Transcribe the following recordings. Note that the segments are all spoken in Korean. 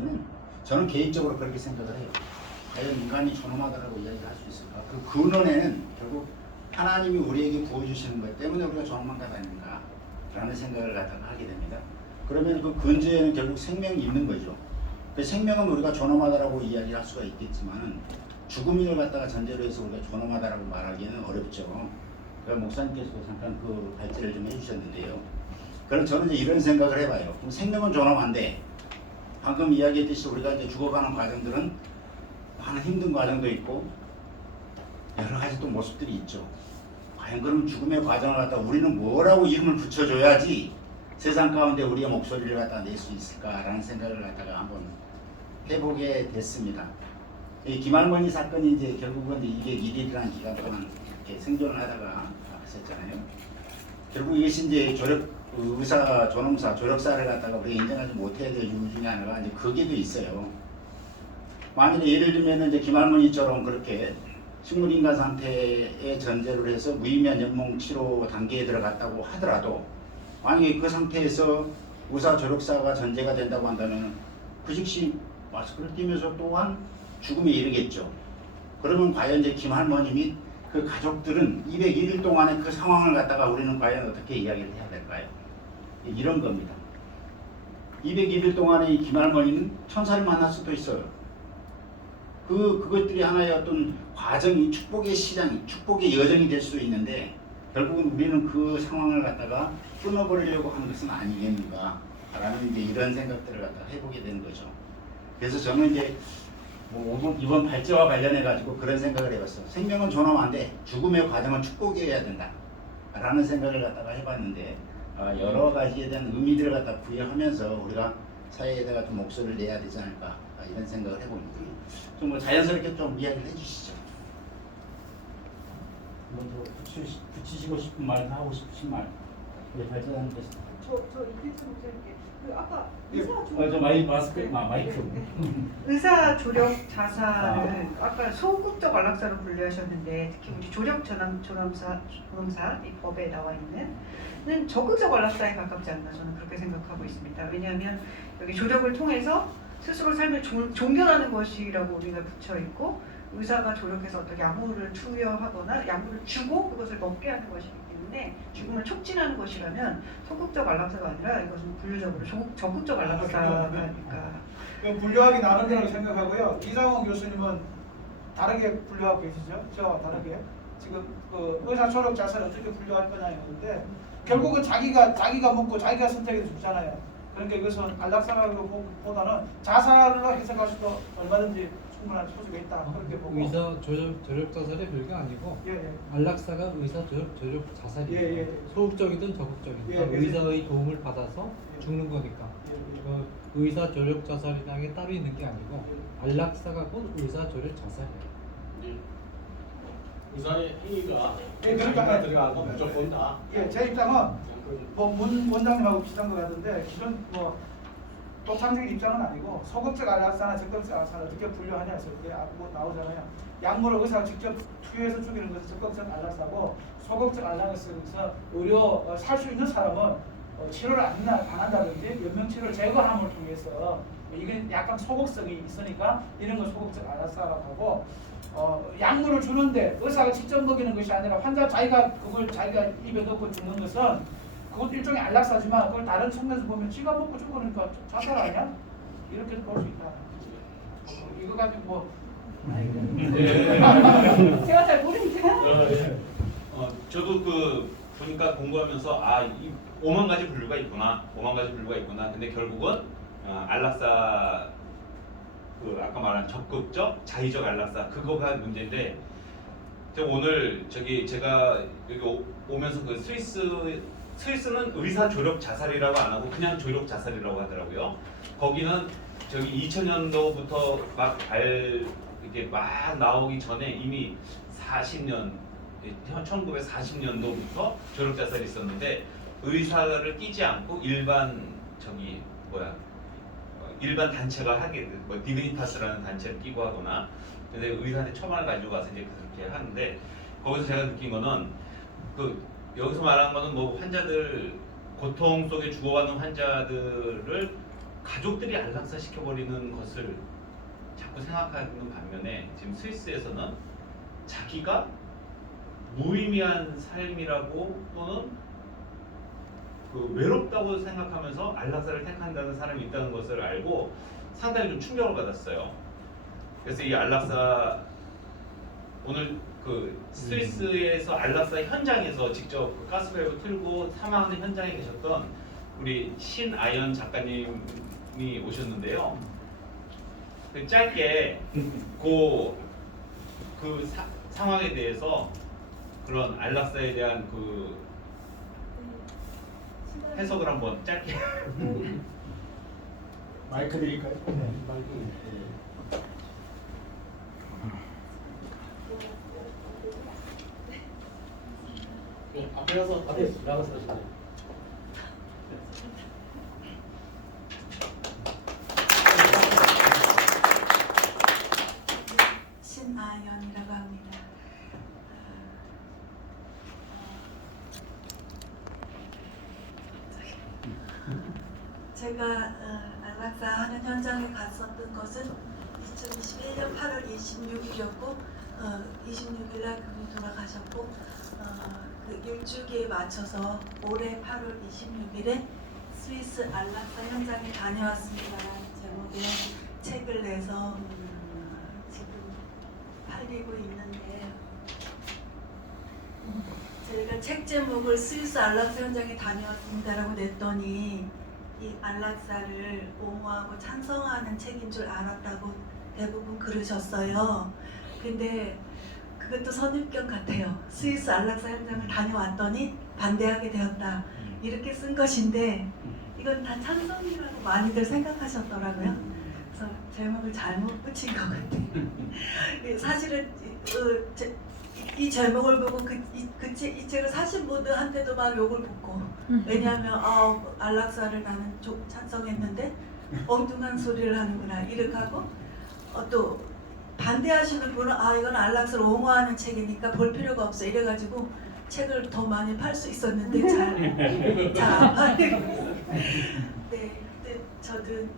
이야기는 저는 개인적으로 그렇게 생각을 해요. 과연 인간이 존엄하다라고 이야기할 수 있을까? 그 근원에는 결국 하나님이 우리에게 부어주시는 것 때문에 우리가 존엄한 것 아닌가 라는 생각을 갖다가 하게 됩니다. 그러면 그 근저에는 결국 생명이 있는 거죠. 그 생명은 우리가 존엄하다라고 이야기할 수가 있겠지만 죽음을 갖다가 전제로 해서 우리가 존엄하다라고 말하기는 어렵죠. 그러니까 목사님께서도 잠깐 그 발제를 좀 해주셨는데요. 그럼 저는 이제 이런 생각을 해봐요. 그럼 생명은 존엄한데 방금 이야기했듯이 우리가 이제 죽어가는 과정들은 많은 힘든 과정도 있고 여러 가지 또 모습들이 있죠. 과연 그럼 죽음의 과정을 갖다 우리는 뭐라고 이름을 붙여줘야지 세상 가운데 우리의 목소리를 갖다 낼 수 있을까라는 생각을 갖다가 한번 해보게 됐습니다. 이 김할머니 사건이 이제 결국은 이게 1일이라는 기간 동안 이렇게 생존을 하다가 했었잖아요. 결국 이것이 이제 의사 존엄사 조력사를 갖다가 우리가 인정하지 못해야 될 이유 중에 하나가 이제 거기도 있어요. 만일에 예를 들면 이제 김할머니처럼 그렇게 식물인간 상태의 전제를 해서 무의미한 연몽 치료 단계에 들어갔다고 하더라도 만약에 그 상태에서 의사 조력사가 전제가 된다고 한다면 그 즉시 마스크를 끼면서 또한 죽음에 이르겠죠. 그러면 과연 이제 김할머니 및 그 가족들은 201일 동안의 그 상황을 갖다가 우리는 과연 어떻게 이야기를 해야 될까요? 이런 겁니다. 201일 동안에 이 김할머니는 천사를 만날 수도 있어요. 그것들이 하나의 어떤 과정이 축복의 시장, 축복의 여정이 될 수도 있는데 결국은 우리는 그 상황을 갖다가 끊어버리려고 하는 것은 아니겠는가 라는 이제 이런 생각들을 갖다가 해보게 되는 거죠. 그래서 저는 이제 이번 발제와 관련해 가지고 그런 생각을 해봤어요. 생명은 존엄한데 죽음의 과정은 축복이어야 된다 라는 생각을 갖다가 해봤는데 여러 가지에 대한 의미들을 갖다 부여하면서 우리가 사회에다가 좀 목소리를 내야 되지 않을까 이런 생각을 해봅니다. 좀 뭐 자연스럽게 좀 이야기를 해주시죠. 먼저 붙이시고 싶은 말, 하고 싶으신 말. 우리 발전하는데. 저 이필준 목사님께 그 아까 예. 의사 조력 저 마이크. 의사 조력 자살을 아까 소극적 안락사로 분류하셨는데 특히 우리 조력 존엄사 이 법에 나와 있는 적극적 안락사에 가깝지 않나 저는 그렇게 생각하고 있습니다. 왜냐하면 여기 조력을 통해서 스스로 삶을 종결하는 것이라고 우리가 붙여 있고 의사가 조력해서 어떤 약물을 투여하거나 약물을 주고 그것을 먹게 하는 것이기 때문에 죽음을 촉진하는 것이라면 소극적 안락사가 아니라 이것은 분류적으로 적극적 안락사가 분류하기 나름이라고 생각하고요. 이상원 교수님은 다르게 분류하고 계시죠? 저와 다르게 지금 그 의사 조력 자살을 어떻게 분류할 거냐 했는데 결국은 자기가 먹고 자기가 선택해서 죽잖아요. 그러니까 이것은 안락사라고 보다는 자살로 해석할 수도 얼마든지 충분한 소지가 있다 그렇게 보고. 의사 조력 자살이 별게 아니고 예. 안락사가 의사 조력 자살이에요. 예. 소극적이든 적극적이든 예. 의사의 도움을 받아서 예. 죽는 거니까. 예. 그 의사 조력 자살이랑에 따로 있는 게 아니고 안락사가 곧 의사 조력 자살이에요. 의사의 행위가 예, 그러니까 자기가 들어가고 무조건 다. 예, 제 입장은 뭐 문 원장님하고 비슷한 것 같은데 이런 또 상식의 입장은 아니고 소극적 안락사나 적극적 안락사를 어떻게 분류하냐 해서 그게 뭐 나오잖아요. 약물을 의사가 직접 투여해서 죽이는 것은 적극적 안락사고 소극적 안락사에서 의료 살 수 있는 사람은 치료를 안 한다든지 연명치료를 제거함을 통해서 이게 약간 소극성이 있으니까 이런 걸 소극적 안락사라고 하고 약물을 주는데 의사가 직접 먹이는 것이 아니라 환자 자기가 그걸 자기가 입에 넣고 죽는 것은 그것도 일종의 안락사지만 그걸 다른 측면에서 보면 지가 먹고 죽으니까 자살 아니야? 이렇게도 볼 수 있다. 이거 가지고 뭐 제가 잘 모르니까 저도 그 보니까 공부하면서 이 5만 가지 분류가 있구나. 근데 결국은 안락사 그 아까 말한 적극적, 자의적 안락사 그거가 문제인데 오늘 제가 여기 오면서 그 스위스는 의사 조력 자살이라고 안 하고 그냥 조력 자살이라고 하더라고요. 거기는 저기 2000년도부터 이렇게 막 나오기 전에 이미 40년 1940년도부터 조력 자살이 있었는데 의사를 끼지 않고 일반 단체가 하게 디그니타스라는 단체를 끼고 하거나 근데 의사한테 처방을 가지고 와서 이제 그렇게 하는데 거기서 제가 느낀 거는 여기서 말하는 거는 뭐 환자들 고통 속에 죽어가는 환자들을 가족들이 안락사 시켜버리는 것을 자꾸 생각하는 반면에 지금 스위스에서는 자기가 무의미한 삶이라고 또는 그 외롭다고 생각하면서 안락사를 택한다는 사람이 있다는 것을 알고 상당히 좀 충격을 받았어요. 그래서 이 안락사 오늘 그 스위스에서 안락사 현장에서 직접 그 가스밸브 틀고 사망하는 현장에 계셨던 우리 신아연 작가님이 오셨는데요. 그 짧게 그 상황에 대해서 그런 안락사에 대한 그 해석을 한번 짧게. 마이크 드릴까요? 네. 앞에 가서 앞에 나가서 하시죠. 신아연이라고 합니다. 제가 안락사 하는 현장에 갔었던 것은 2021년 8월 26일이었고 26일 날 그분이 돌아가셨고 그 일주기에 맞춰서 올해 8월 26일에 스위스 안락사 현장에 다녀왔습니다라는 제목의 책을 내서 지금 팔리고 있는데 제가 책 제목을 스위스 안락사 현장에 다녀왔습니다라고 냈더니 이 안락사를 옹호하고 찬성하는 책인 줄 알았다고 대부분 그러셨어요. 근데 그것도 선입견 같아요. 스위스 안락사 현장을 다녀왔더니 반대하게 되었다. 이렇게 쓴 것인데 이건 다 찬성이라고 많이들 생각하셨더라고요. 그래서 제목을 잘못 붙인 것 같아요. 사실은 이 제목을 보고 이 책을 사신 분들한테도 막 욕을 듣고 왜냐하면 안락사를 나는 찬성했는데 엉뚱한 소리를 하는구나 이렇게 하고 또 반대하시는 분은 이건 안락사를 옹호하는 책이니까 볼 필요가 없어 이래가지고 책을 더 많이 팔 수 있었는데 잘 안 팔리고 네, 근데 저는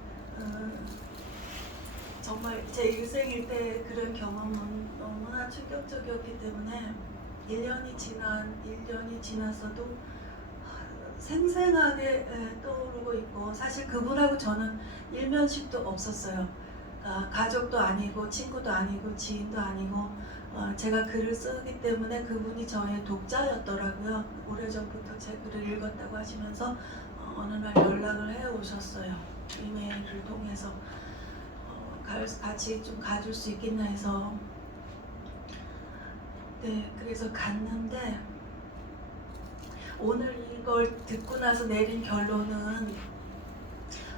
정말 제 일생일 때 그런 경험은 너무나 충격적이었기 때문에 1년이 지났어도 생생하게 떠오르고 있고 사실 그분하고 저는 일면식도 없었어요. 가족도 아니고 친구도 아니고 지인도 아니고 제가 글을 쓰기 때문에 그분이 저의 독자였더라고요. 오래전부터 제 글을 읽었다고 하시면서 어느 날 연락을 해 오셨어요. 이메일을 통해서 같이 좀 가줄 수 있겠나 해서 네 그래서 갔는데 오늘 이걸 듣고 나서 내린 결론은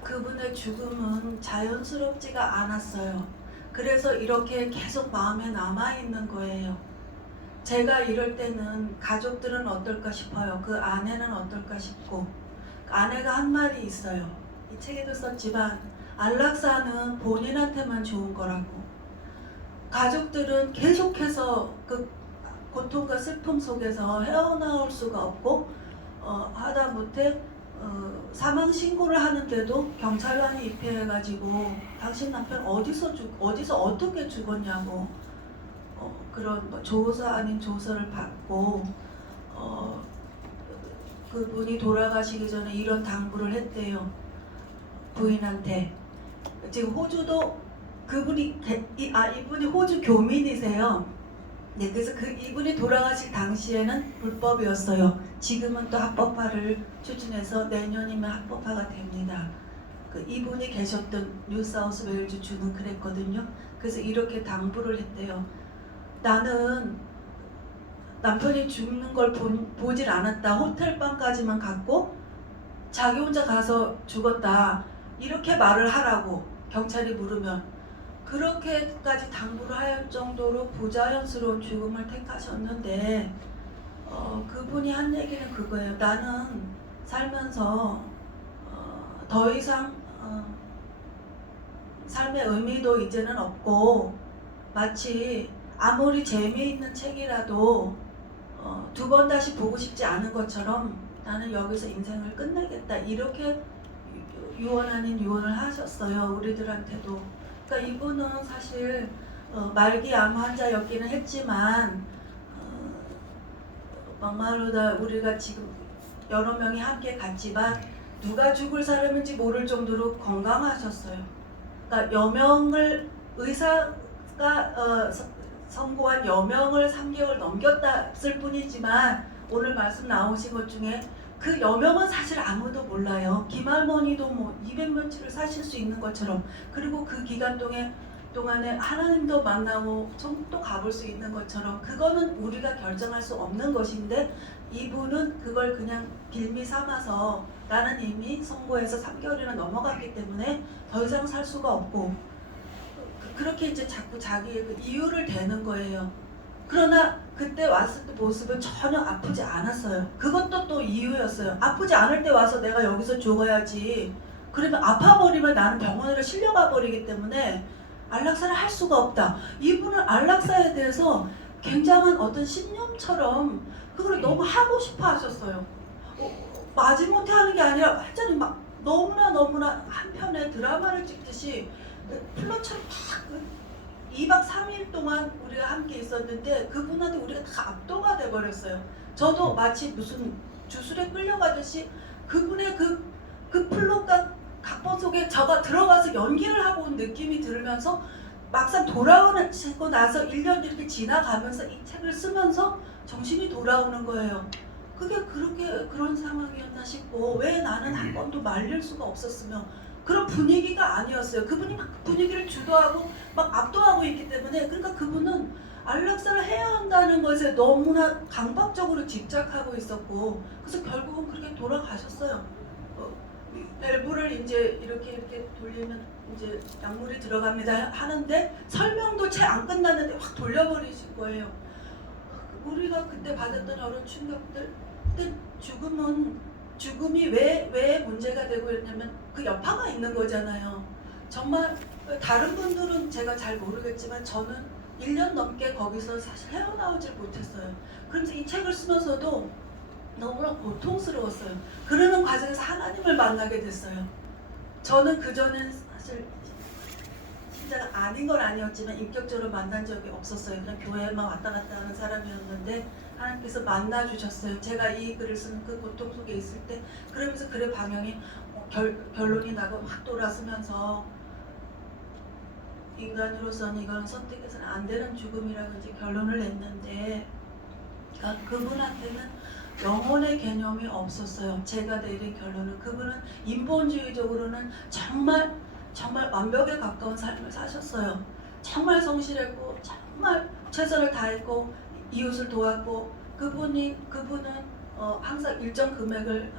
그분의 죽음은 자연스럽지가 않았어요. 그래서 이렇게 계속 마음에 남아있는 거예요. 제가 이럴 때는 가족들은 어떨까 싶어요. 그 아내는 어떨까 싶고 아내가 한 말이 있어요. 이 책에도 썼지만 안락사는 본인한테만 좋은 거라고 가족들은 계속해서 그 고통과 슬픔 속에서 헤어나올 수가 없고 하다못해 사망 신고를 하는데도 경찰관이 입회해가지고 당신 남편 어디서 어떻게 죽었냐고 그런 조사 아닌 조사를 받고 그분이 돌아가시기 전에 이런 당부를 했대요. 부인한테. 지금 호주도 이분이 호주 교민이세요. 네, 그래서 이분이 돌아가실 당시에는 불법이었어요. 지금은 또 합법화를 추진해서 내년이면 합법화가 됩니다. 이분이 계셨던 뉴사우스 웨일즈 주는 그랬거든요. 그래서 이렇게 당부를 했대요. 나는 남편이 죽는 걸 보질 않았다. 호텔방까지만 갔고 자기 혼자 가서 죽었다. 이렇게 말을 하라고 경찰이 물으면 그렇게까지 당부를 할 정도로 부자연스러운 죽음을 택하셨는데 그분이 한 얘기는 그거예요. 나는 살면서 더 이상 삶의 의미도 이제는 없고 마치 아무리 재미있는 책이라도 두 번 다시 보고 싶지 않은 것처럼 나는 여기서 인생을 끝내겠다 이렇게 유언 아닌 유언을 하셨어요. 우리들한테도. 그러니까 이분은 사실 말기 암 환자였기는 했지만 막말로 다 우리가 지금 여러 명이 함께 갔지만 누가 죽을 사람인지 모를 정도로 건강하셨어요. 그러니까 여명을 의사가 선고한 여명을 3개월 넘겼다을 뿐이지만 오늘 말씀 나오신 것 중에 그 여명은 사실 아무도 몰라요. 김할머니도 뭐 200년치를 사실 수 있는 것처럼, 그리고 그 기간 동안에 하나님도 만나고 천국도 가볼 수 있는 것처럼, 그거는 우리가 결정할 수 없는 것인데 이분은 그걸 그냥 빌미 삼아서 나는 이미 선고해서 3개월이나 넘어갔기 때문에 더 이상 살 수가 없고, 그렇게 이제 자꾸 자기의 그 이유를 대는 거예요. 그러나 그때 왔을 때 모습은 전혀 아프지 않았어요. 그것도 또 이유였어요. 아프지 않을 때 와서 내가 여기서 죽어야지. 그러면 아파버리면 나는 병원으로 실려가 버리기 때문에 안락사를 할 수가 없다. 이분은 안락사에 대해서 굉장한 어떤 신념처럼 그걸 너무 하고 싶어 하셨어요. 마지못해 하는 게 아니라 완전히 막 너무나 한편의 드라마를 찍듯이 플롯처럼 막 2박 3일 동안 우리가 함께 있었는데 그분한테 우리가 다 압도가 돼버렸어요. 저도 마치 무슨 주술에 끌려가듯이 그분의 그 플롯과 각본 속에 저가 들어가서 연기를 하고 온 느낌이 들으면서 막상 돌아오고 나서 1년 이렇게 지나가면서 이 책을 쓰면서 정신이 돌아오는 거예요. 그게 그런 상황이었나 싶고, 왜 나는 한 번도 말릴 수가 없었으며, 그런 분위기가 아니었어요. 그분이 막 분위기를 주도하고 막 압도하고 있기 때문에, 그러니까 그분은 안락사를 해야 한다는 것에 너무나 강박적으로 집착하고 있었고, 그래서 결국은 그렇게 돌아가셨어요. 밸브를 이제 이렇게 돌리면 이제 약물이 들어갑니다 하는데 설명도 채 안 끝났는데 확 돌려버리신 거예요. 우리가 그때 받았던 여러 충격들, 근데 죽음이 왜 문제가 되고 있냐면 그 여파가 있는 거잖아요. 정말 다른 분들은 제가 잘 모르겠지만 저는 1년 넘게 거기서 사실 헤어나오질 못했어요. 그러면서 이 책을 쓰면서도 너무나 고통스러웠어요. 그러는 과정에서 하나님을 만나게 됐어요. 저는 그전엔 사실 신자가 아닌 건 아니었지만 인격적으로 만난 적이 없었어요. 그냥 교회만 왔다 갔다 하는 사람이었는데 하나님께서 만나주셨어요. 제가 이 글을 쓰는 그 고통 속에 있을 때, 그러면서 글의 방향이 결론이 나고 확 돌아서면서 인간으로서는 이건 선택해서는 안 되는 죽음이라고 이제 결론을 냈는데, 그러니까 그분한테는 영혼의 개념이 없었어요. 제가 내린 결론은 그분은 인본주의적으로는 정말 완벽에 가까운 삶을 사셨어요. 정말 성실했고 정말 최선을 다했고 이웃을 도왔고, 그분은 항상 일정 금액을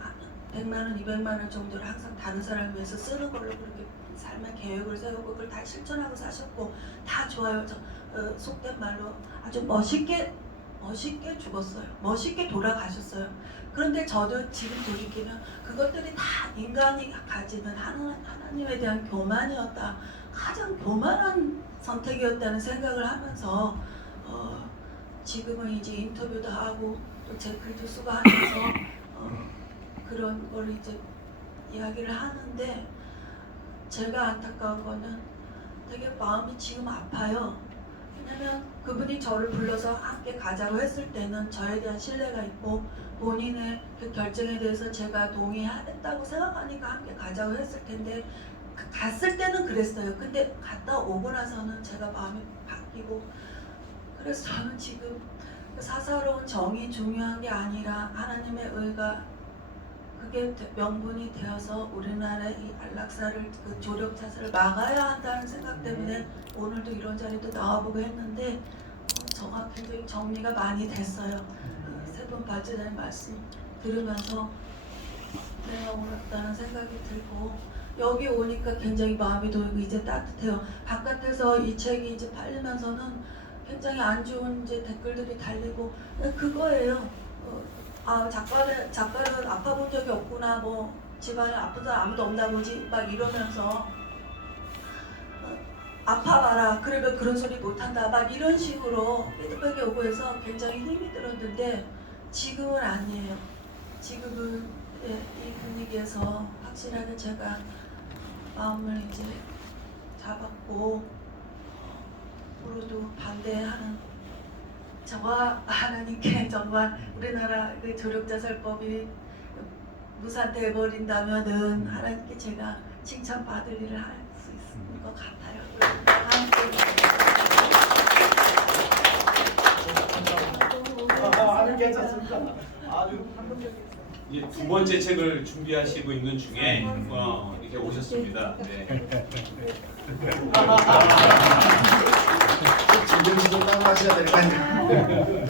100만 원, 200만 원 정도를 항상 다른 사람을 위해서 쓰는 걸로 그렇게 삶의 계획을 세우고 그걸 다 실천하고 사셨고, 다 좋아요. 속된 말로 아주 멋있게 죽었어요. 멋있게 돌아가셨어요. 그런데 저도 지금 돌이키면 그것들이 다 인간이 가지는 하나님에 대한 교만이었다. 가장 교만한 선택이었다는 생각을 하면서 지금은 이제 인터뷰도 하고 또 제 글도 쓰고 하면서 그런 걸 이제 이야기를 하는데, 제가 안타까운 거는 되게 마음이 지금 아파요. 왜냐면 그분이 저를 불러서 함께 가자고 했을 때는 저에 대한 신뢰가 있고 본인의 그 결정에 대해서 제가 동의했다고 생각하니까 함께 가자고 했을 텐데, 갔을 때는 그랬어요. 근데 갔다 오고 나서는 제가 마음이 바뀌고, 그래서 저는 지금 사사로운 정이 중요한 게 아니라 하나님의 의가 그게 명분이 되어서 우리나라의 이 안락사를, 그 조력 자살을 막아야 한다는 생각 때문에 오늘도 이런 자리도 나와보고 했는데 정확히 굉장히 정리가 많이 됐어요. 세 분 발제자님 말씀 들으면서 내가 옳았다는 생각이 들고, 여기 오니까 굉장히 마음이 놓이고 이제 따뜻해요. 바깥에서 이 책이 이제 팔리면서는 굉장히 안 좋은 이제 댓글들이 달리고 그거예요. 작가는 아파본 적이 없구나, 뭐 집안에 아픈 사람 아무도 없나 보지, 막 이러면서 아파봐라, 그러면 그런 소리 못한다, 막 이런 식으로 피드백이 오고 해서 굉장히 힘이 들었는데 지금은 아니에요. 지금은 이 분위기에서 확실하게 제가 마음을 이제 잡았고 앞으로도 반대하는 저와 하나님께 정말 우리나라 그 조력자살법이 무산돼 버린다면은 하나님께 제가 칭찬받을 일을 할 수 있을 것 같아요. 아주 괜찮습니다. 아주 이제 두 번째 책을 준비하시고 있는 중에 이렇게 오셨습니다. 네. 진정시도 따로 하셔야 될 거 아니에요.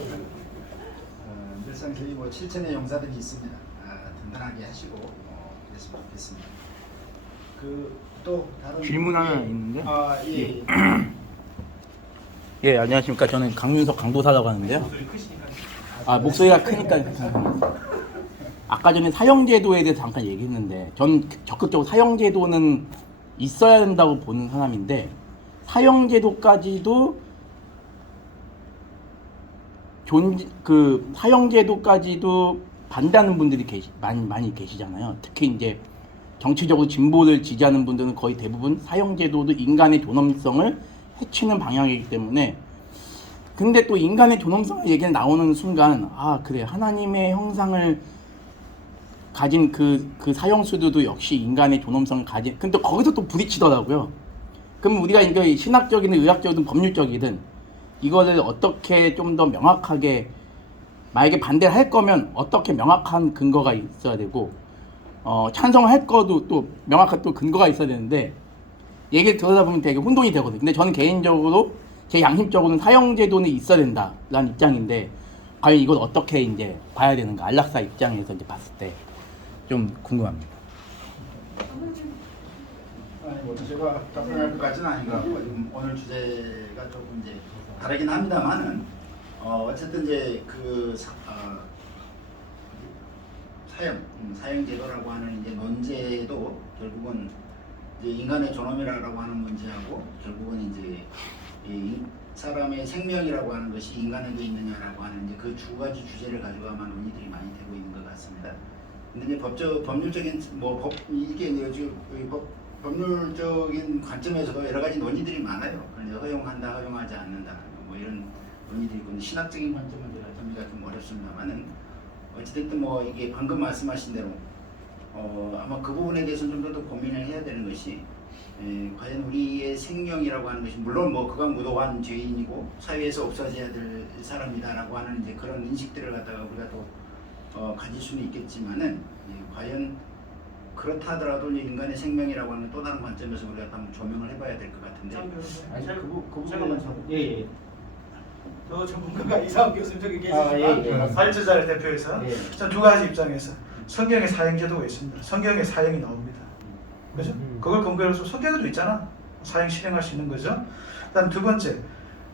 늘상 저희 뭐 7천의 용사들이 있습니다. 든든하게 하시고 그랬으면 좋겠습니다. 또 다른 질문 하나 있는데. 예. 예, 안녕하십니까. 저는 강윤석 강도사라고 하는데요. 목소리 크시니까. 목소리가 크니까 괜찮습니다. 아까 전에 사형제도에 대해서 잠깐 얘기했는데, 전 적극적으로 사형제도는 있어야 된다고 보는 사람인데, 사형제도까지도 사형제도까지도 반대하는 분들이 많이 계시잖아요. 특히 이제 정치적으로 진보를 지지하는 분들은 거의 대부분 사형제도도 인간의 존엄성을 해치는 방향이기 때문에, 근데 또 인간의 존엄성 얘기가 나오는 순간, 그래, 하나님의 형상을 가진 그 사형수들도 역시 인간의 존엄성을 가진, 근데 거기서 또 부딪히더라고요. 그럼 우리가 이게 신학적이든 의학적이든 법률적이든 이거를 어떻게 좀 더 명확하게, 만약에 반대를 할 거면 어떻게 명확한 근거가 있어야 되고, 찬성을 할 거도 또 명확한 또 근거가 있어야 되는데, 얘기를 들어다 보면 되게 혼돈이 되거든요. 근데 저는 개인적으로 제 양심적으로는 사형제도는 있어야 된다라는 입장인데, 과연 이걸 어떻게 이제 봐야 되는가, 안락사 입장에서 이제 봤을 때 좀 궁금합니다. 뭐 제가 답변할 것 같지는 아닌 것 같고, 오늘 주제가 조금 이제 다르긴 합니다만은 어쨌든 이제 사형제도라고 하는 이제 논제도 결국은 이제 인간의 존엄이라고 하는 문제하고, 결국은 이제 사람의 생명이라고 하는 것이 인간에게 있느냐라고 하는 이제 그 두 가지 주제를 가지고 아마 논의들이 많이 되고 있는 것 같습니다. 근데 이제 법률적인 이게 이제 법률적인 관점에서도 여러 가지 논의들이 많아요. 허용한다, 허용하지 않는다, 뭐 이런 논의들이 있고, 신학적인 관점은 제가 정리가 좀 어렵습니다만은 어찌됐든 뭐 이게 방금 말씀하신 대로 아마 그 부분에 대해서는 좀 더 고민을 해야 되는 것이, 과연 우리의 생명이라고 하는 것이 물론 뭐 그가 무도한 죄인이고 사회에서 없어져야 될 사람이다라고 하는 이제 그런 인식들을 갖다가 우리가 또 가질 수는 있겠지만은, 과연 그렇다 하더라도 인간의 생명이라고 하는 또 다른 관점에서 우리가 한번 조명을 해봐야 될 것 같은데. 그 부분은 예. 저 전문가가 이상훈 교수님 저기 계시지만 발제자를 대표해서 전 두 가지 입장에서 성경에 사형제도가 있습니다. 성경에 사형이 나옵니다. 그죠? 그걸 근거로 해서 성경에도 있잖아. 사형 실행할 수 있는 거죠. 그다음 두 번째,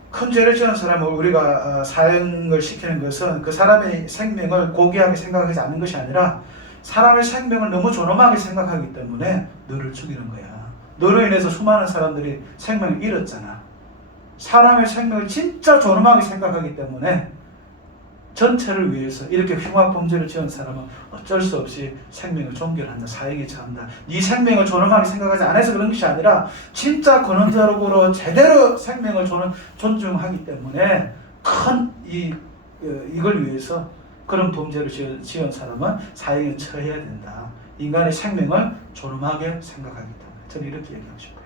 큰 죄를 지은 사람을 우리가 사형을 시키는 것은 그 사람의 생명을 고귀하게 생각하지 않는 것이 아니라 사람의 생명을 너무 존엄하게 생각하기 때문에 너를 죽이는 거야. 너로 인해서 수많은 사람들이 생명을 잃었잖아. 사람의 생명을 진짜 존엄하게 생각하기 때문에 전체를 위해서 이렇게 흉악 범죄를 지은 사람은 어쩔 수 없이 생명을 종결한다, 사형에 처한다. 네 생명을 존엄하게 생각하지 않아서 그런 것이 아니라 진짜 근원적으로 제대로 생명을 존중하기 때문에 이걸 위해서 그런 범죄를 지은 사람은 사형에 처해야 된다. 인간의 생명을 존엄하게 생각하기 때문에 저는 이렇게 얘기하고 싶어요.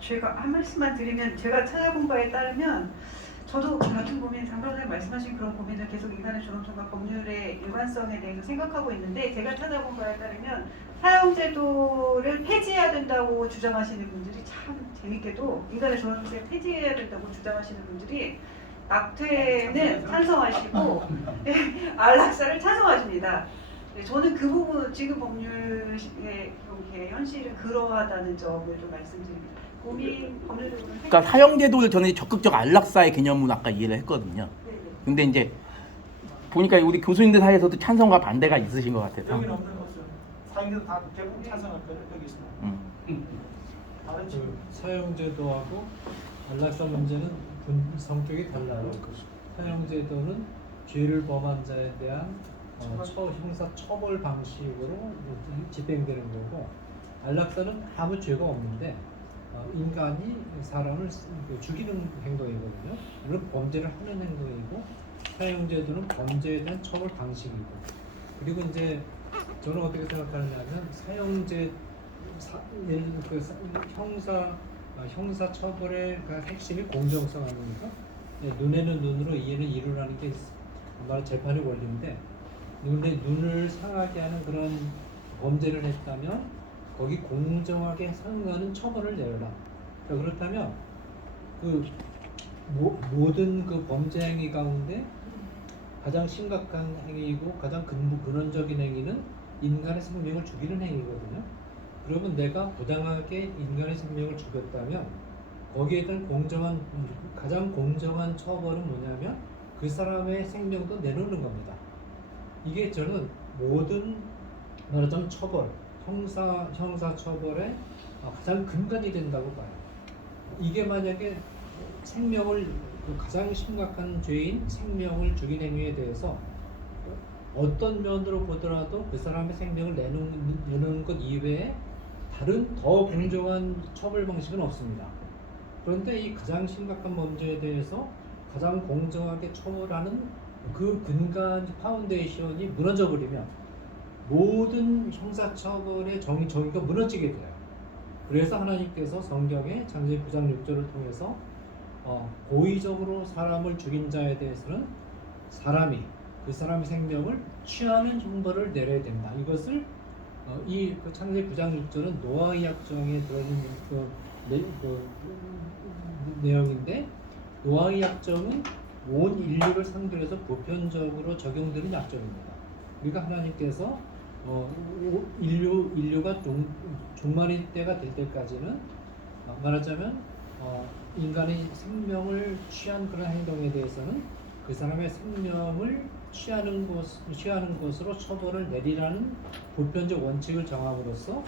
제가 한 말씀만 드리면, 제가 찾아본 바에 따르면 저도 같은 고민, 장로님 말씀하신 그런 고민을 계속 인간의 존엄성과 법률의 일관성에 대해서 생각하고 있는데, 제가 찾아본 바에 따르면 사형제도를 폐지해야 된다고 주장하시는 분들이 참 재밌게도 인간의 존엄성을 폐지해야 된다고 주장하시는 분들이 낙퇴는 찬성하시고 안락사를 찬성하십니다. 저는 그 부분, 지금 법률의 이렇게 현실은 그러하다는 점을 좀 말씀드립니다. 법률적으로. 그러니까 사형제도를 저는 적극적 안락사의 개념으로 아까 이해를 했거든요. 근데 이제 보니까 우리 교수님들 사이에서도 찬성과 반대가 있으신 것 같아서. 여기는 없는 거죠. 사형제도 다 대부분 찬성할 거예요. 여기 있습니다. 다른 그 사형제도하고 안락사 문제는 성격이 달라요. 사형제도는 죄를 범한 자에 대한 형사 처벌 방식으로 집행되는 거고, 안락사는 아무 죄가 없는데 인간이 사람을 죽이는 행동이거든요. 물론 범죄를 하는 행동이고 사형제도는 범죄에 대한 처벌 방식이고 그리고 이제 저는 어떻게 생각하느냐면 사형제 형사 처벌의 핵심이 공정성 아닙니까? 눈에는 눈으로 이에는 이로라는 게 정말 재판의 원리인데 눈을 상하게 하는 그런 범죄를 했다면 거기 공정하게 상응하는 처벌을 내려라. 그렇다면 그 모든 그 범죄 행위 가운데 가장 심각한 행위이고 가장 근원적인 행위는 인간의 생명을 죽이는 행위거든요. 그러면 내가 부당하게 인간의 생명을 죽였다면 거기에 대한 가장 공정한 처벌은 뭐냐면 그 사람의 생명도 내놓는 겁니다. 이게 저는 모든 말하자면 처벌, 형사 처벌의 가장 근간이 된다고 봐요. 이게 만약에 가장 심각한 죄인 생명을 죽인 행위에 대해서 어떤 면으로 보더라도 그 사람의 생명을 내놓는 것 이외에 다른 더 공정한 처벌 방식은 없습니다. 그런데 이 가장 심각한 범죄에 대해서 가장 공정하게 처벌하는 그 근간 파운데이션이 무너져 버리면 모든 형사처벌의 정의가 무너지게 돼요. 그래서 하나님께서 성경의 창세기 9장 6절을 통해서 고의적으로 사람을 죽인 자에 대해서는 그 사람의 생명을 취하는 형벌을 내려야 된다. 이것을 이 창세기 9장 6절은 노아의 약정에 들어있는 내용인데 노아의 약정은 온 인류를 상대로 해서 보편적으로 적용되는 약정입니다. 그러니까 하나님께서 인류가 종말의 때가 될 때까지는 말하자면 인간의 생명을 취한 그런 행동에 대해서는 그 사람의 생명을 취하는 것으로 처벌을 내리라는 보편적 원칙을 정함으로써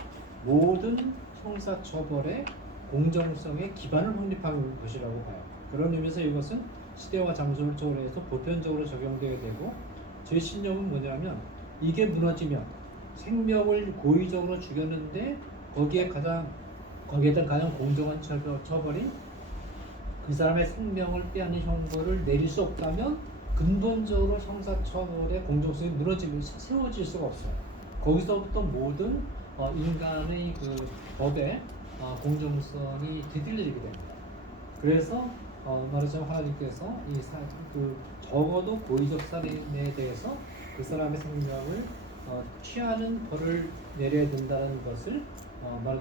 모든 형사 처벌의 공정성의 기반을 확립한 것이라고 봐요. 그런 의미에서 이것은 시대와 장소를 초월해서 보편적으로 적용되게 되고 제 신념은 뭐냐면 이게 무너지면 생명을 고의적으로 죽였는데 거기에 대한 가장 공정한 처벌인 그 사람의 생명을 빼앗는 형벌을 내릴 수 없다면 근본적으로 형사처벌의 공정성이 세워질 수가 없어요. 거기서부터 모든 인간의 그 법의 공정성이 뒤틀리게 됩니다. 그래서 말하자면 하나님께서 적어도 고의적 살인에 대해서 그 사람의 생명을 취하는 벌을 내려야 된다는 것을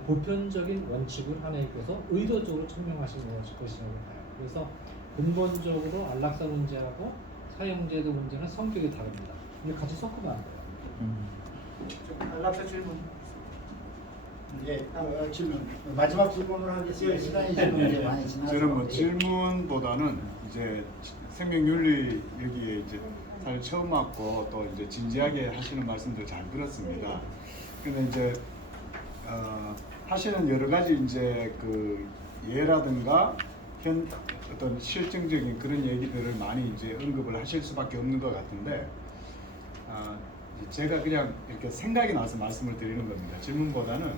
보편적인 원칙을 하나님께서 의도적으로 천명하신 것이라고 봐요. 그래서 근본적으로 안락사 문제하고 사형제도 문제는 성격이 다릅니다. 이게 같이 섞으면 안 돼요. 안락사 질문. 예, 질문 마지막 질문을 하겠습니다. 시간이 지금 이제 많이 지나서 저는 뭐 질문보다는 이제 생명윤리 여기에 이제 사실 처음 왔고 또 이제 진지하게 하시는 말씀들 잘 들었습니다. 근데 이제 하시는 여러 가지 이제 그 예라든가 어떤 실증적인 그런 얘기들을 많이 이제 언급을 하실 수밖에 없는 것 같은데 제가 그냥 이렇게 생각이 나서 말씀을 드리는 겁니다. 질문보다는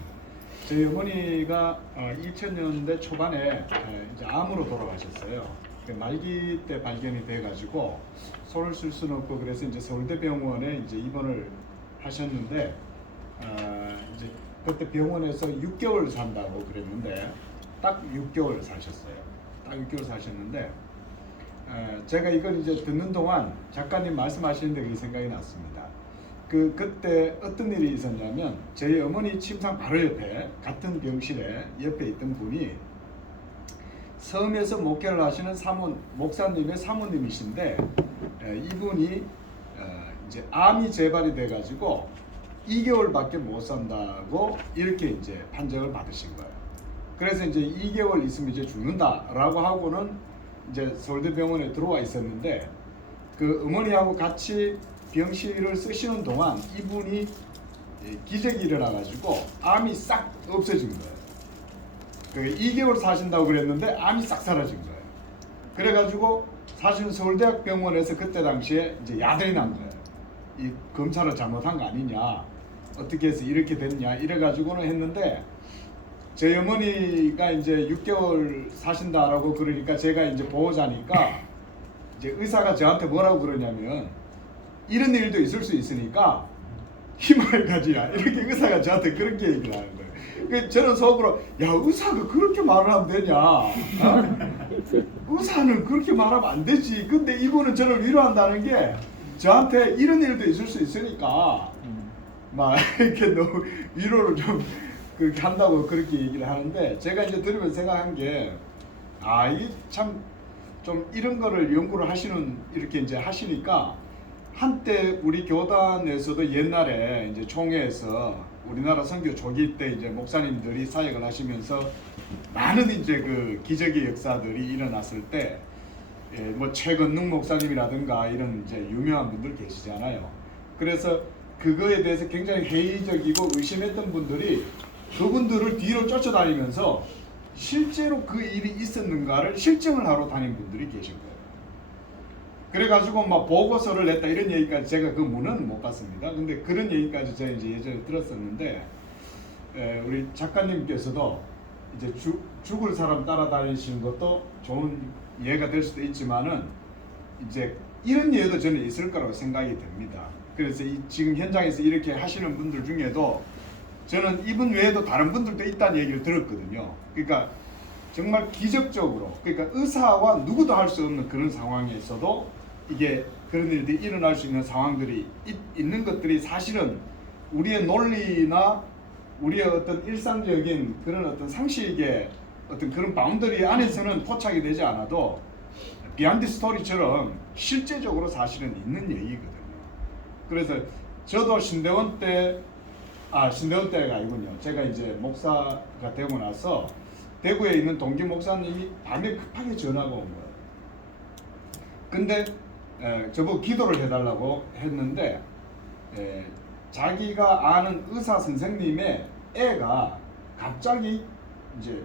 저희 어머니가 2000년대 초반에 이제 암으로 돌아가셨어요. 말기 때 발견이 돼가지고 손을 쓸 수는 없고 그래서 이제 서울대병원에 이제 입원을 하셨는데 이제 그때 병원에서 6개월 산다고 그랬는데 딱 6개월 사셨어요. 딱 6개월 사셨는데 제가 이걸 이제 듣는 동안 작가님 말씀하시는데 그게 생각이 났습니다. 그때 어떤 일이 있었냐면 저희 어머니 침상 바로 옆에 같은 병실에 옆에 있던 분이 섬에서 목회를 하시는 목사님의 사모님이신데 이분이 이제 암이 재발이 돼가지고 2개월밖에 못 산다고 이렇게 이제 판정을 받으신 거예요. 그래서 이제 2개월 있으면 이제 죽는다라고 하고는 이제 서울대병원에 들어와 있었는데 그 어머니하고 같이 병실을 쓰시는 동안 이분이 기적이 일어나가지고 암이 싹 없어진 거예요. 2개월 사신다고 그랬는데 암이 싹 사라진 거예요. 그래가지고 사실은 서울대학병원에서 그때 당시에 이제 야단이 난 거예요. 이 검사를 잘못한 거 아니냐. 어떻게 해서 이렇게 됐냐 이래가지고는 했는데 저희 어머니가 이제 6개월 사신다라고 그러니까 제가 이제 보호자니까 이제 의사가 저한테 뭐라고 그러냐면 이런 일도 있을 수 있으니까 힘을 가지라 이렇게 의사가 저한테 그렇게 얘기를 하는 거예요. 그 저는 속으로 야 의사가 그렇게 말을 하면 되냐? 어? 의사는 그렇게 말하면 안 되지. 근데 이분은 저를 위로한다는 게 저한테 이런 일도 있을 수 있으니까 막 이렇게 너무 위로를 좀 그렇게 한다고 그렇게 얘기를 하는데 제가 이제 들으면서 생각한 게 아 이게 참 좀 이런 거를 연구를 하시는 이렇게 이제 하시니까 한때 우리 교단에서도 옛날에 이제 총회에서 우리나라 선교 초기 때 이제 목사님들이 사역을 하시면서 많은 이제 그 기적의 역사들이 일어났을 때 뭐 최건능 목사님이라든가 이런 이제 유명한 분들 계시잖아요. 그래서 그거에 대해서 굉장히 회의적이고 의심했던 분들이 그분들을 뒤로 쫓아다니면서 실제로 그 일이 있었는가를 실증을 하러 다닌 분들이 계신 거예요. 그래가지고 막 보고서를 냈다 이런 얘기까지 제가 그 문헌은 못 봤습니다. 근데 그런 얘기까지 제가 이제 예전에 들었었는데 우리 작가님께서도 이제 죽을 사람 따라다니시는 것도 좋은 예가 될 수도 있지만은 이제 이런 예도 저는 있을 거라고 생각이 됩니다. 그래서 지금 현장에서 이렇게 하시는 분들 중에도 저는 이분 외에도 다른 분들도 있다는 얘기를 들었거든요. 그러니까 정말 기적적으로 그러니까 의사와 누구도 할 수 없는 그런 상황에서도 이게 그런 일들이 일어날 수 있는 상황들이 있는 것들이 사실은 우리의 논리나 우리의 어떤 일상적인 그런 어떤 상식의 어떤 그런 바운더리 안에서는 포착이 되지 않아도 비하인드 스토리처럼 실제적으로 사실은 있는 얘기거든요. 그래서 저도 신대원 때가 아니군요. 제가 이제 목사가 되고 나서 대구에 있는 동기 목사님이 밤에 급하게 전화가 온 거예요. 근데 저보고 기도를 해달라고 했는데 자기가 아는 의사 선생님의 애가 갑자기 이제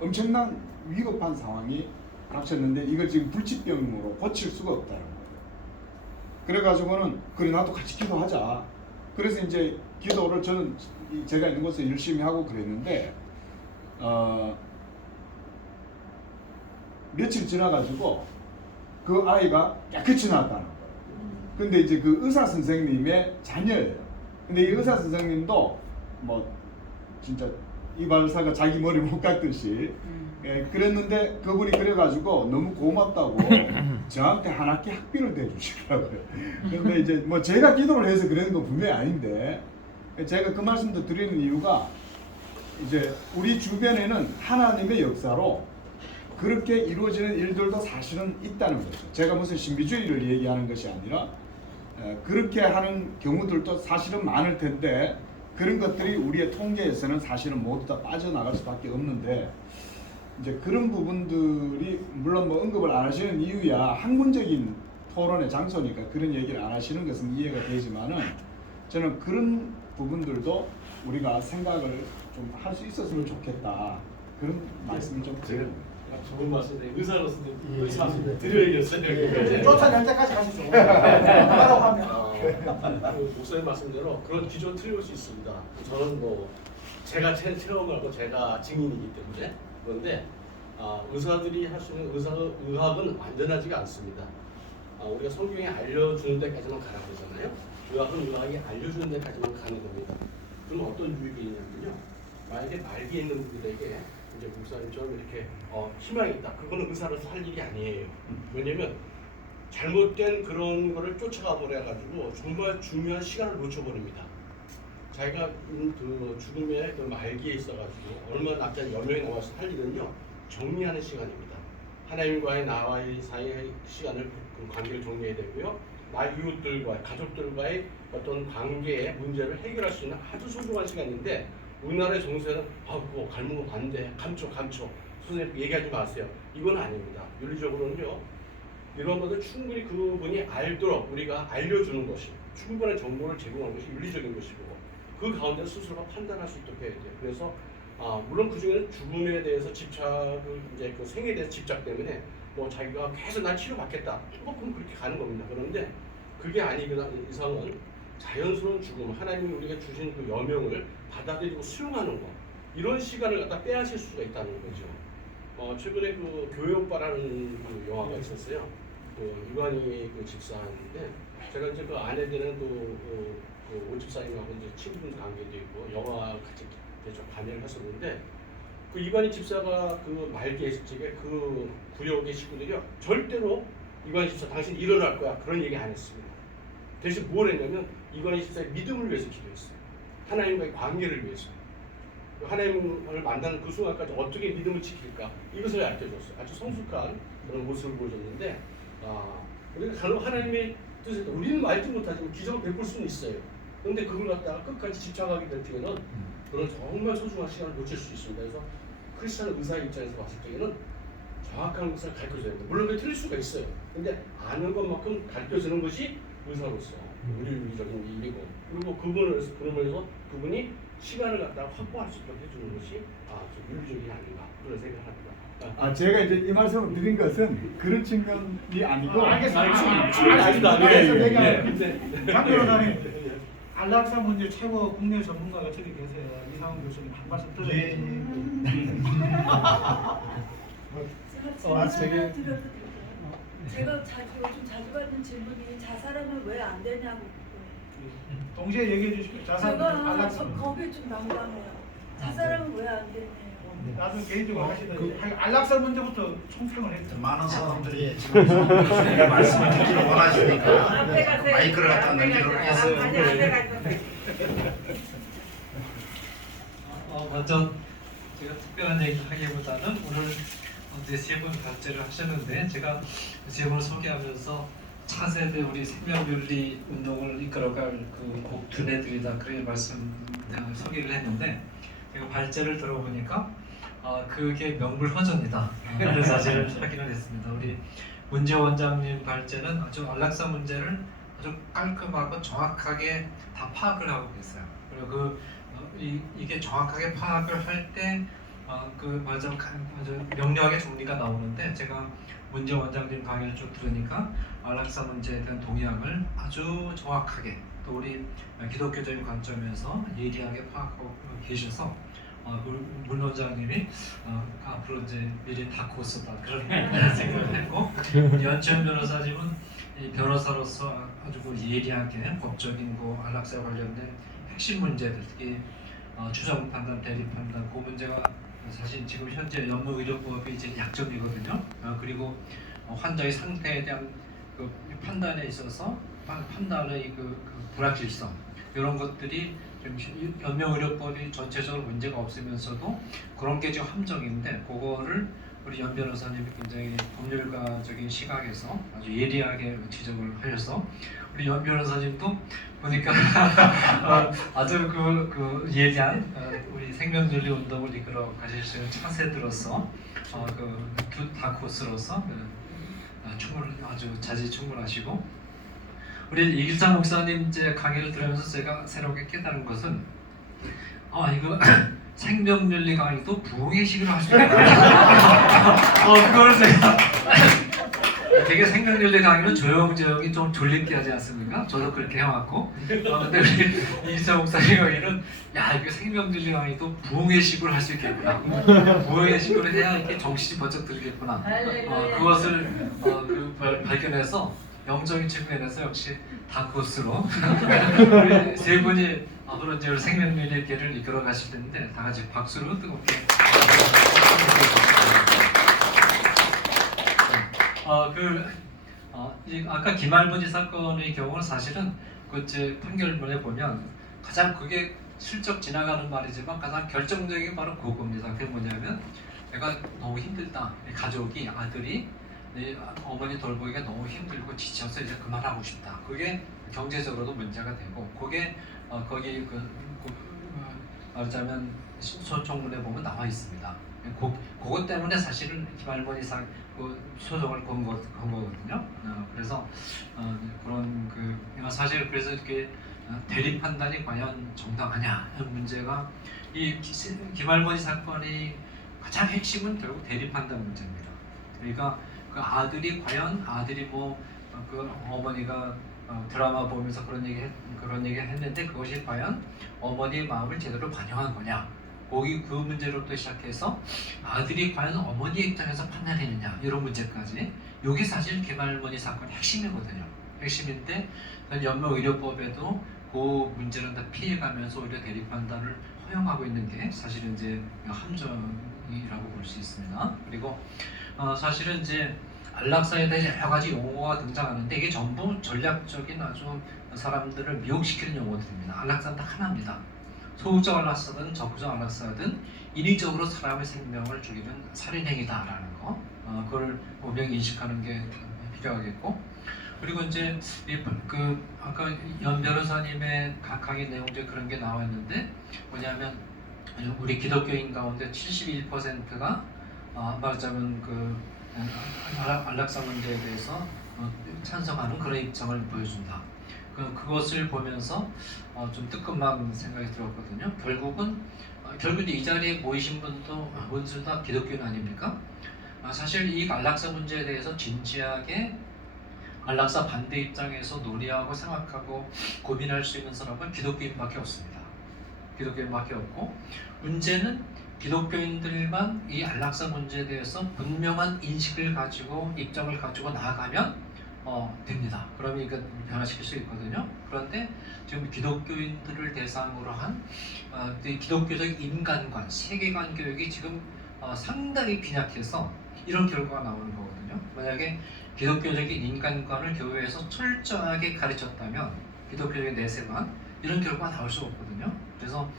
엄청난 위급한 상황이 닥쳤는데 이걸 지금 불치병으로 고칠 수가 없다는 거예요. 그래가지고는 그래 나도 같이 기도하자. 그래서 이제 기도를 저는 제가 있는 곳에 열심히 하고 그랬는데 며칠 지나가지고 그 아이가 깨끗이 나왔다는 거예요. 근데 이제 그 의사 선생님의 자녀예요. 근데 이 의사 선생님도 뭐 진짜 이발사가 자기 머리 못 깎듯이 그랬는데 그분이 그래가지고 너무 고맙다고 저한테 한 학기 학비를 대주시더라고요. 근데 이제 뭐 제가 기도를 해서 그러는 건 분명히 아닌데 제가 그 말씀도 드리는 이유가 이제 우리 주변에는 하나님의 역사로 그렇게 이루어지는 일들도 사실은 있다는 거죠. 제가 무슨 신비주의를 얘기하는 것이 아니라 그렇게 하는 경우들도 사실은 많을 텐데 그런 것들이 우리의 통계에서는 사실은 모두 다 빠져나갈 수밖에 없는데 이제 그런 부분들이 물론 뭐 언급을 안 하시는 이유야 학문적인 토론의 장소니까 그런 얘기를 안 하시는 것은 이해가 되지만은 저는 그런 부분들도 우리가 생각을 좀 할 수 있었으면 좋겠다 그런 말씀을 좀 드립니다. 좋은 말씀인데 의사로서 의사 드려야겠어요. 쫓아낼 때까지 가시죠. 뭐라고 하면. 그 목사님 말씀대로 그런 기존 틀릴 수 있습니다. 저는 뭐 제가 체험을 하고 제가 증인이기 때문에 그런데 의사들이 할 수 있는 의학은 완전하지가 않습니다. 우리가 성경에 알려주는 데까지만 가라고 그러잖아요. 의학은 의학이 알려주는 데까지만 가는 겁니다. 그럼 어떤 유익이 있냐면요. 만약에 말기에 있는 분들에게 이제 목사님처럼 이렇게 희망이 있다. 그거는 의사로서 할 일이 아니에요. 왜냐면 잘못된 그런 거를 쫓아가 버려가지고 정말 중요한 시간을 놓쳐버립니다. 자기가 그 죽음의 그 말기에 있어가지고 얼마 남지 않은 연명이 남아서 할 일은요 정리하는 시간입니다. 하나님과의 나와의 사이의 시간을 그 관계를 정리해야 되고요. 나 이웃들과 가족들과의 어떤 관계의 문제를 해결할 수 있는 아주 소중한 시간인데 우리나라의 정서는 뭐 갈무고 반대 감춰 선생님 얘기하지 마세요. 이건 아닙니다. 윤리적으로는요 이런 것들 충분히 그분이 알도록 우리가 알려주는 것이 충분한 정보를 제공하는 것이 윤리적인 것이고 그 가운데 스스로가 판단할 수 있도록 해야 돼요. 그래서 물론 그 중에는 죽음에 대해서 집착을 이제 그 생에 대해서 집착 때문에 뭐 자기가 계속 난 치료받겠다. 뭐 그럼 그렇게 가는 겁니다. 그런데 그게 아니거나 이상은 자연스러운 죽음, 하나님이 우리가 주신 그 여명을 받아들이고 수용하는 거, 이런 시간을 갖다 빼앗을 수가 있다는 거죠. 최근에 그 교회 오빠라는 그 영화가 있었어요. 그 이관희 그 집사인데, 제가 이제 그 아내 되는 그 오집사님하고 이제 친분 관계도 있고 영화 같이 좀 관여를 했었는데, 그 이관희 집사가 그 말기에 그 구역의 식구들이요, 절대로 이관희 집사 당신 일어날 거야 그런 얘기 안 했습니다. 대신 뭘 했냐면 이관희 집사의 믿음을 위해서 기도했어요. 하나님과의 관계를 위해서. 하나님을 만나는 그 순간까지 어떻게 믿음을 지킬까, 이것을 알려줬어요. 아주 성숙한 그런 모습을 보여줬는데, 우리가 간혹 하나님의 뜻에 우리는 알지 못하지만 기적을 베풀 수는 있어요. 그런데 그걸 갖다가 끝까지 집착하게 될 때에는 그런 정말 소중한 시간을 놓칠 수 있습니다. 그래서 크리스찬 의사의 입장에서 봤을 때에는 정확한 것을 가르쳐줘야 됩니다. 물론 틀릴 수가 있어요. 근데 아는 것만큼 가르쳐주는 것이 의사로서 의료적인 일이고, 그리고 그분에서 그분이 시간을 갖다가 확보할 수 있도록 해주는 것이 좀 윤리적이 아닌가 그런 생각을 합니다. 제가 이제 이 말씀을 드린 것은 그런 측면이 아니고. 알겠습니다. 장 변호사님, 안락사 문제 최고 국내 전문가가 저기 계세요. 이상훈 교수님 한 말씀 드려요. 제가 드려도 될까요? 제가 요즘 자주 받는 질문이 자살하면 왜 안 되냐고. 동시에 얘기해 주십시오. 자살 안락사. 거기 좀 난감해요. 자살하면 왜 안 되냐고. 나도 개인적으로 하시더니 안락사 문제부터 총평을 했죠. 많은 사람들이 지금 교수님의 말씀을 듣기를 원하시니까 마이크를 갖다 넘기도록 해서 먼저 제가 특별한 얘기 하기보다는 오늘 이제 세 분 발제를 하셨는데, 제가 세 분을 소개하면서 차세대 우리 생명윤리 운동을 이끌어갈 그 곡 두뇌들이다 그런 말씀 소개를 했는데, 제가 발제를 들어보니까 그게 명불허전이다 라는 사실을 확인을 했습니다. 우리 문재 원장님 발제는 아주 안락사 문제를 아주 깔끔하고 정확하게 다 파악을 하고 계세요. 그리고 이게 정확하게 파악을 할 때 아주 명료하게 정리가 나오는데, 제가 문재 원장님 강의를 쭉 들으니까 안락사 문제에 대한 동향을 아주 정확하게, 또 우리 기독교적인 관점에서 예리하게 파악하고 계셔서 문 원장님이 앞으로 이제 미래 다크호스다 그런 생각을 했고, 우리 연천 변호사님은 이 변호사로서 아주 예리하게 법적인 안락사와 관련된 핵심 문제들, 특히 추정 판단, 대립 판단, 그 문제가 사실 지금 현재 연무의료법이 이제 약점이거든요. 그리고 환자의 상태에 대한 그 판단에 있어서 판단의 그 불확실성, 이런 것들이 연명의료법이 전체적으로 문제가 없으면서도 그런 게 지금 함정인데, 그거를 우리 연 변호사님이 굉장히 법률가적인 시각에서 아주 예리하게 지적을 하셔서, 우리 연 변호사님도 보니까 아주 그 예리한 우리 생명윤리 운동을 이끌어 가실 수 있는 차세들로서 두 다크호스로서 충분히 아주 자지충분하시고, 우리 이길상 목사님 이제 강의를 들으면서 제가 새롭게 깨달은 것은 이거 생명윤리 강의도 부흥의식으로 할 수 있구나. 그걸 제가 되게 생명윤리 강의는 조용조용히 좀 졸립게 하지 않습니까? 저도 그렇게 해왔고, 근데 우리 이길상 목사님 강의는 이거 생명윤리 강의도 부흥의식으로 할 수 있겠구나. 부흥의식으로 해야 이렇게 정신이 번쩍 들겠구나. 그것을 발견해서 영적인 측면에서 역시 다크호스로 우리 세 분이 앞으로 이제 생명윤리의 길을 이끌어 가실 텐데, 다 같이 박수로 뜨겁게. 아까 김할머니 사건의 경우는 사실은 그 판결문에 보면 가장 그게 슬쩍 지나가는 말이지만 가장 결정적인 바로 그겁니다. 그게 뭐냐면, 내가 너무 힘들다, 가족이 아들이 내 어머니 돌보기가 너무 힘들고 지쳐서 이제 그만하고 싶다. 그게 경제적으로도 문제가 되고, 그게 거기 말하자면 소청문에 보면 나와 있습니다. 그것 때문에 사실은 김할머니 소송을 건 거거든요. 그래서 그런 사실 그래서 이렇게 대립 판단이 과연 정당하냐 이런 문제가, 이 김할머니 사건의 가장 핵심은 결국 대립 판단 문제입니다. 그러니까 그 아들이 과연 그 어머니가 드라마 보면서 그런 얘기 했는데 그것이 과연 어머니의 마음을 제대로 반영한 거냐? 그 문제로부터 시작해서 아들이 과연 어머니의 입장에서 판단했느냐 이런 문제까지 이게 사실 김할머니 사건의 핵심이거든요. 핵심인데 연명의료법에도 그 문제는 다 피해가면서 오히려 대립 판단을 허용하고 있는 게 사실은 이제 함정이라고 볼 수 있습니다. 그리고 사실은 이제 안락사에 대해 여러 가지 용어가 등장하는데 이게 전부 전략적인 아주 사람들을 미혹시키는 용어들입니다. 안락사는 딱 하나입니다. 소극적 안락사든 적극적 안락사든 인위적으로 사람의 생명을 죽이는 살인행위다라는 거, 그걸 분명히 인식하는 게 필요하겠고, 그리고 이제 아까 연 변호사님의 강의 내용 중에 그런 게 나왔는데 뭐냐면 우리 기독교인 가운데 71%가 말하자면 안락사 문제에 대해서 찬성하는 그런 입장을 보여준다. 그것을 보면서 좀 뜨끔한 생각이 들었거든요. 결국 이 자리에 모이신 분들 다 기독교인 아닙니까? 사실 이 안락사 문제에 대해서 진지하게 안락사 반대 입장에서 논의하고 생각하고 고민할 수 있는 사람은 기독교인밖에 없습니다. 기독교인밖에 없고 문제는 기독교인들만 이 안락사 문제에 대해서 분명한 인식을 가지고 입장을 가지고 나아가면 됩니다. 그러면 이거 변화시킬 수 있거든요. 그런데 지금 기독교인들을 대상으로 한 기독교적 인간관, 세계관 교육이 지금 상당히 빈약해서 이런 결과가 나오는 거거든요. 만약에 기독교적인 인간관을 교회에서 철저하게 가르쳤다면 기독교적인 내세관 이런 결과가 나올 수 없거든요. 그래서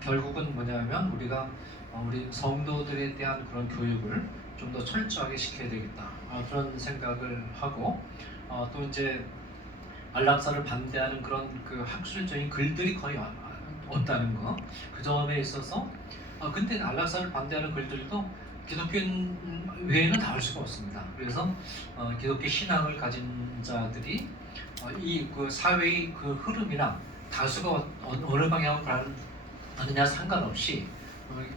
결국은 뭐냐면 우리가 우리 성도들에 대한 그런 교육을 좀 더 철저하게 시켜야 되겠다. 그런 생각을 하고 또 이제 안락사를 반대하는 그런 학술적인 글들이 거의 없다는 거. 그 점에 있어서 근데 안락사를 반대하는 글들도 기독교인 외에는 나올 수가 없습니다. 그래서 기독교 신앙을 가진 자들이 이 사회의 흐름이나 다수가 어느 방향으로 가느냐 상관없이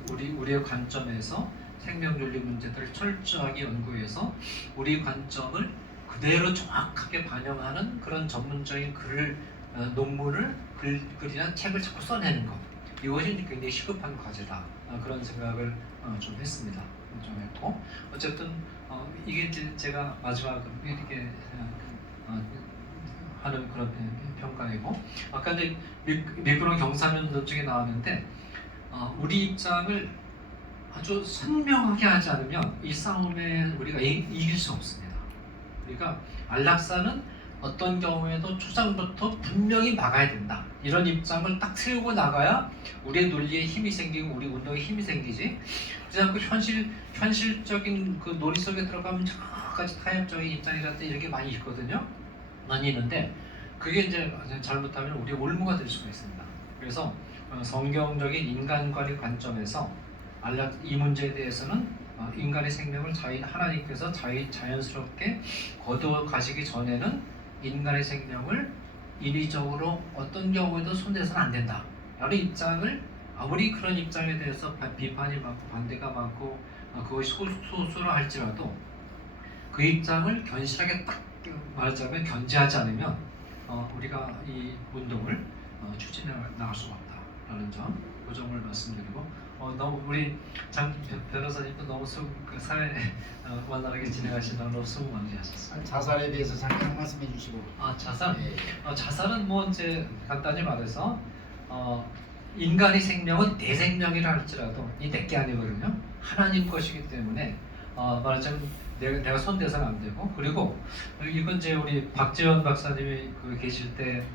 우리의 관점에서 생명윤리 문제들을 철저하게 연구해서 우리 관점을 그대로 정확하게 반영하는 그런 전문적인 논문을 글이나 책을 자꾸 써내는 것, 이것이 굉장히 시급한 과제다. 그런 생각을 좀 했습니다. 좀 했고 어쨌든 이게 제가 마지막으로 이렇게 하는 그런 평가이고, 아까 이제 미끄러운 경사면도 쪽에 나왔는데 우리 입장을 아주 선명하게 하지 않으면 이 싸움에 우리가 이길 수 없습니다. 우리가 안락사는 어떤 경우에도 초장부터 분명히 막아야 된다. 이런 입장을 딱 세우고 나가야 우리의 논리에 힘이 생기고 우리 운동에 힘이 생기지. 그래서 현실적인 논의 속에 들어가면 여러 가지 타협적인 입장이라든지 이렇게 많이 있거든요. 많이 있는데 그게 이제 잘못하면 우리의 올무가 될 수가 있습니다. 그래서 성경적인 인간관의 관점에서 이 문제에 대해서는 인간의 생명을 하나님께서 자연스럽게 거두어 가시기 전에는 인간의 생명을 인위적으로 어떤 경우에도 손대서는 안 된다 라는 입장을, 아무리 그런 입장에 대해서 비판이 많고 반대가 많고 그것이 소수로 할지라도 그 입장을 견실하게 딱 말하자면 견제하지 않으면 우리가 이 운동을 추진해 나갈 수가 없다라는 점, 그 점을 말씀드리고, 너무 우리 장 변호사님도 너무 사회 원활하게 진행하시느라 너무 수고 많이 하셨어요. 자살에 대해서 잠깐 말씀해 주시고. 자살? 네. 자살은 뭐 이제 간단히 말해서 인간의 생명은 내 생명이라 할지라도 이 내게 아니거든요. 하나님 것이기 때문에 말하자면 내가 손대서는 안 되고, 그리고 이건 이제 우리 박재원 박사님이 계실 때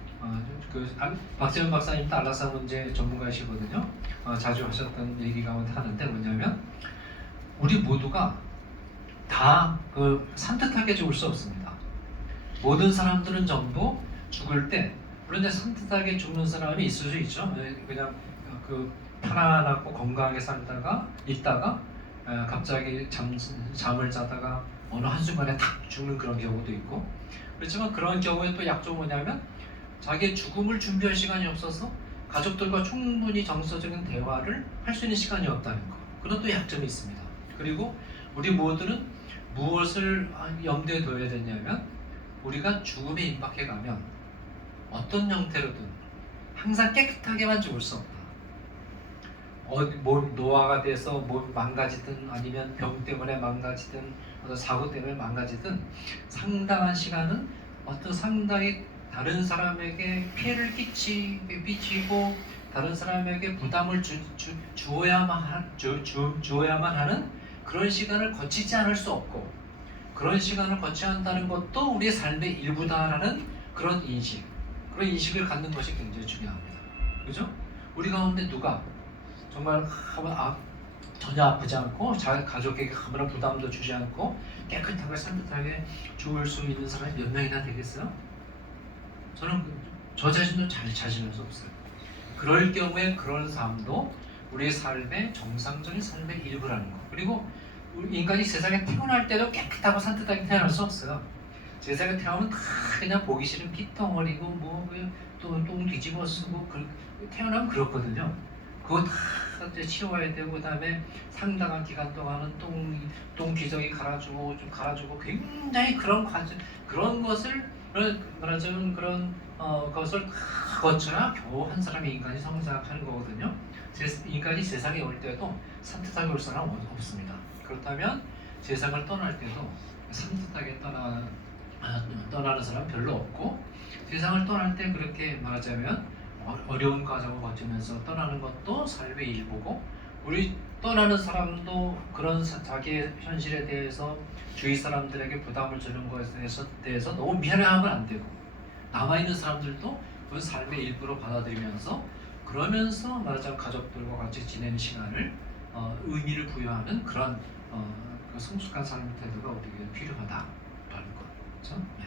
박재원 박사님도 안락사 문제 전문가이시거든요. 자주 하셨던 얘기 가운데 하는데 뭐냐면 우리 모두가 다 산뜻하게 죽을 수 없습니다. 모든 사람들은 전부 죽을 때 물론 이제 산뜻하게 죽는 사람이 있을 수 있죠. 그냥 편안하고 건강하게 살다가 있다가 갑자기 잠을 자다가 어느 한순간에 탁 죽는 그런 경우도 있고, 그렇지만 그런 경우에 또 약점은 뭐냐면 자기의 죽음을 준비할 시간이 없어서 가족들과 충분히 정서적인 대화를 할 수 있는 시간이 없다는 것, 그런 또 약점이 있습니다. 그리고 우리 모두는 무엇을 염두에 둬야 되냐면 우리가 죽음에 임박해 가면 어떤 형태로든 항상 깨끗하게만 죽을 수 없다. 뭐 노화가 돼서 뭐 망가지든 아니면 병 때문에 망가지든 어떤 사고 때문에 망가지든 상당한 시간은 어떤 상당히 다른 사람에게 피해를 끼치고 다른 사람에게 부담을 주어야만 하는 그런 시간을 거치지 않을 수 없고, 그런 시간을 거쳐야 한다는 것도 우리의 삶의 일부다라는 그런 인식을 갖는 것이 굉장히 중요합니다. 그죠? 우리 가운데 누가 정말 전혀 아프지 않고 가족에게 아무런 부담도 주지 않고 깨끗하게 산뜻하게 죽을 수 있는 사람이 몇 명이나 되겠어요? 저는 저 자신도 잘 자신할 수 없어요. 그럴 경우에 그런 삶도 우리의 삶의 정상적인 삶의 일부라는 거. 그리고 인간이 세상에 태어날 때도 깨끗하고 산뜻하게 태어날 수 없어요. 세상에 태어나면 다 그냥 보기 싫은 피덩어리고 뭐 똥 뒤집어 쓰고 태어나면 그렇거든요. 그거 다 이제 치워야 되고, 그다음에 상당한 기간 동안은 똥 기저귀 갈아주고 굉장히 그런 과정, 그런 것을 말하자면 그런 것을 다 거쳐야 겨우 한 사람의 인간이 성장하는 거거든요. 인간이 세상에 올 때도 산뜻하게 올 사람은 없습니다. 그렇다면 세상을 떠날 때도 산뜻하게 떠나는 사람 별로 없고, 세상을 떠날 때 그렇게 말하자면 어려운 과정을 거치면서 떠나는 것도 삶의 일부고, 우리 떠나는 사람도 그런 자기의 현실에 대해서 주위 사람들에게 부담을 주는 것에 대해서 너무 미안해하면 안 되고, 남아있는 사람들도 그건 삶의 일부로 받아들이면서, 그러면서 말하자면 가족들과 같이 지내는 시간을 의미를 부여하는 그런 그 성숙한 삶의 태도가 우리에게 필요하다라는 것. 그렇죠? 네.